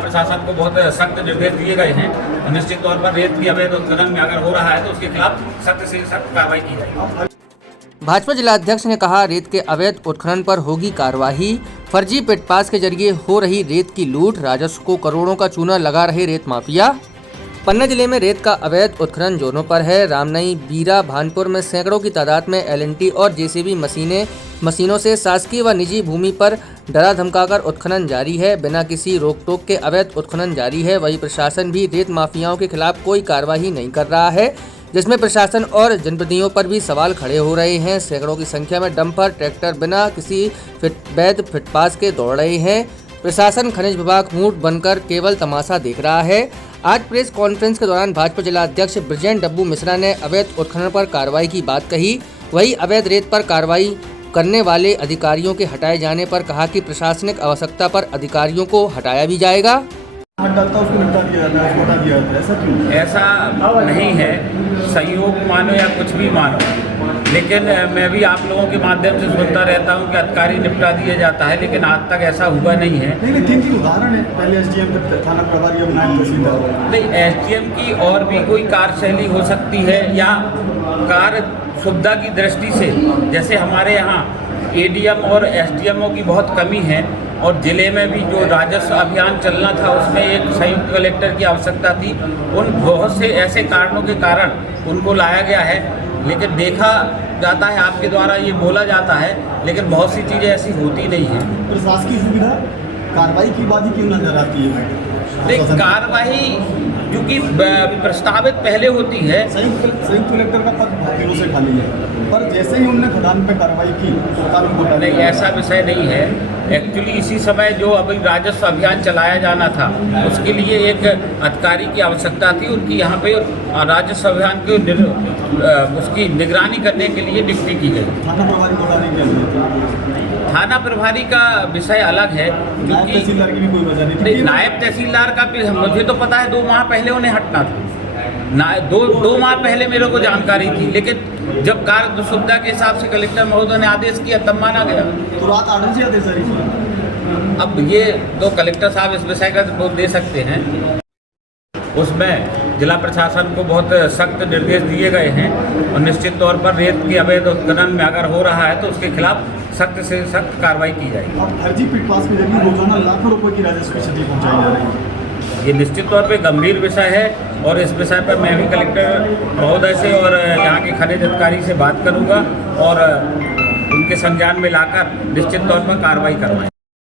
प्रशासन को बहुत सख्त निर्देश दिए गए हैं। निश्चित तौर पर रेत की अवैध उत्खनन में अगर हो रहा है तो उसके खिलाफ सख्त से सख्त कार्रवाई की जाएगी। भाजपा जिलाध्यक्ष ने कहा, रेत के अवैध उत्खनन पर होगी कार्रवाई। फर्जी पिट पास के जरिए हो रही रेत की लूट, राजस्व को करोड़ों का चूना लगा रहे रेत माफिया। पन्ना जिले में रेत का अवैध उत्खनन जोरों पर है। रामनई, बीरा, भानपुर में सैकड़ों की तादाद में एलएनटी और जेसीबी मशीनों से शासकीय व निजी भूमि पर डरा धमकाकर उत्खनन जारी है। बिना किसी रोक टोक के अवैध उत्खनन जारी है। वहीं प्रशासन भी रेत माफियाओं के खिलाफ कोई कार्रवाई नहीं कर रहा है, जिसमें प्रशासन और जनप्रतिनिधियों पर भी सवाल खड़े हो रहे हैं। सैकड़ों की संख्या में डंपर ट्रैक्टर बिना किसी वैध फिटपास के दौड़ रहे हैं। प्रशासन, खनिज विभाग मूड बनकर केवल तमाशा देख रहा है। आज प्रेस कॉन्फ्रेंस के दौरान भाजपा जिला अध्यक्ष बृजेश डब्बू मिश्रा ने अवैध उत्खनन पर कार्रवाई की बात कही। वही अवैध रेत पर कार्रवाई करने वाले अधिकारियों के हटाए जाने पर कहा कि प्रशासनिक आवश्यकता पर अधिकारियों को हटाया भी जाएगा। ऐसा नहीं है, संयोग मानो या कुछ भी मानो, लेकिन मैं भी आप लोगों के माध्यम से सुनता रहता हूं कि अधिकारी निपटा दिया जाता है, लेकिन आज तक ऐसा हुआ नहीं है। नहीं, तीन उदाहरण है, पहले एसडीएम थाना प्रभारी, अब नायब तहसीलदार। नहीं, एसडीएम की और भी कोई कार्यशैली हो सकती है या कार्य सुविधा की दृष्टि से, जैसे हमारे यहाँ एडीएम और एसडीएमओ की बहुत कमी है और ज़िले में भी जो राजस्व अभियान चलना था उसमें एक संयुक्त कलेक्टर की आवश्यकता थी। उन बहुत से ऐसे कारणों के कारण उनको लाया गया है, लेकिन देखा जाता है, आपके द्वारा ये बोला जाता है, लेकिन बहुत सी चीज़ें ऐसी होती नहीं हैं। प्रशासकीय सुविधा कार्रवाई की बात ही क्यों नजर आती है? नहीं, कार्रवाई क्योंकि प्रस्तावित पहले होती है। संयुक्त कलेक्टर का पद बहुत दिनों से खाली है, पर जैसे ही उन्होंने खदान पे कार्रवाई की तो कानून को नहीं, ऐसा विषय नहीं है। एक्चुअली इसी समय जो अभी राजस्व अभियान चलाया जाना था उसके लिए एक अधिकारी की आवश्यकता थी। उनकी यहाँ पे राजस्व अभियान की उसकी निगरानी करने के लिए नियुक्ति की गई। थाना प्रभारी को हटाने के लिए थाना प्रभारी का विषय अलग है, नायब तहसीलदार की भी कोई वजह नहीं। नायब तहसीलदार का भी मुझे तो पता है 2 माह पहले उन्हें हटना था। दो माह पहले मेरे को जानकारी थी, लेकिन जब कार्य सुविधा के हिसाब से कलेक्टर महोदय ने आदेश किया तब माना गया। तो रात 8 बजे आदेश जारी किया। अब ये तो कलेक्टर साहब इस विषय का वो दे सकते हैं। उसमें जिला प्रशासन को बहुत सख्त निर्देश दिए गए हैं और निश्चित तौर पर रेत के अवैध उत्खनन में अगर हो रहा है तो उसके खिलाफ सख्त से सख्त कार्रवाई की जाएगी। अब फर्जी पिटपास के जरिए रोजाना लाखों रुपए की राजस्व की क्षति पहुंचाई जा रही है। ये निश्चित तौर पे गंभीर विषय है और इस विषय पर मैं भी कलेक्टर महोदय से और यहाँ के खनिज अधिकारी से बात करूँगा और उनके संज्ञान में लाकर निश्चित तौर पर कार्रवाई करवाएं।